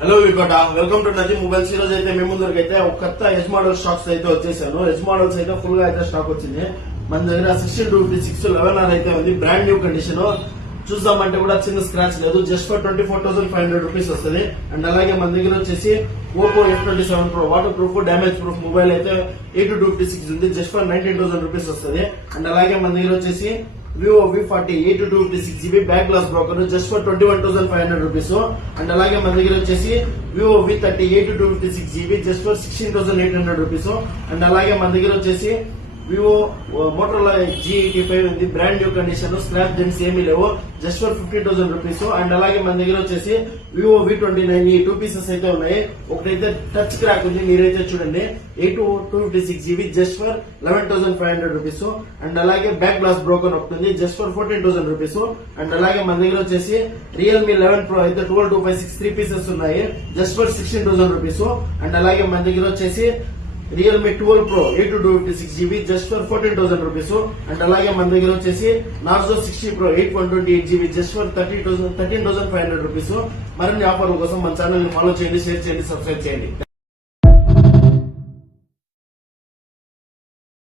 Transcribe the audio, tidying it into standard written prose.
Hello V Kota, welcome to నది mobiles. ఈ రోజు అయితే మీ ముందరికి అయితే ఒక కొత్త ఎజ్ మోడల్ స్టాక్స్ అయితే వచ్చేసాను. ఎజ్ మోడల్స్ అయితే ఫుల్ గా అయితే స్టాక్ వచ్చింది. మన దగ్గర 16-56 11R అయితే ఉంది. Brand new condition. చూద్దామంటే కూడా చిన్న స్క్రాచ్ లేదు. జస్ట్ ఫర్ 24,500 రూపీస్ వస్తుంది. అండ్ అలాగే మన దగ్గర వచ్చేసి Oppo F27 Pro waterproof damage proof mobile అయితే 8-256 ఉంది. జస్ట్ ఫర్ 19,000 రూపీస్ వస్తుంది. అండ్ అలాగే మన దగ్గర వచ్చేసి Vivo V40 8-256 GB back glass broken just for 21,500 rupees. And అలాగే మన దగ్గర వచ్చేసి Vivo V30 8-256 GB just for 16,800 rupees. And అలాగే మన దగ్గర వచ్చేసి వివో మోటరోలా G85 ఉంది. Brand new condition, scratches ఏమీ లేవు. Just for 15,000 rupees. అండ్ అలాగే మన దగ్గర వచ్చేసి వివో V29 ఈ 2 పీసెస్ అయితే ఉన్నాయి. ఒకటైతే టచ్ క్రాక్ ఉంది, మీరైతే చూడండి 8-256 GB just for 11,500 rupees. And అలాగే బ్యాక్ గ్లాస్ బ్రోకన్ ఒకటి ఉంది జస్ట్ ఫర్ 14,000 రూపీస్. అండ్ అలాగే మన దగ్గర వచ్చేసి రియల్మీ 11 Pro అయితే 12-256 3 పీసెస్ ఉన్నాయి జస్ట్ ఫర్ 16,000 రూపీస్. అండ్ అలాగే మన దగ్గర వచ్చేసి Realme 12 Pro 8-256 GB just for 14,000 rupees. And అలాగే మన దగ్గర వచ్చేసి Narzo 60 Pro 8-128 GB just for 13,500 rupees. మరిన్ని ఆఫర్ల కోసం మన ఛానల్ ని ఫాలో చేయండి, షేర్ చేయండి, సబ్స్క్రైబ్ చేయండి.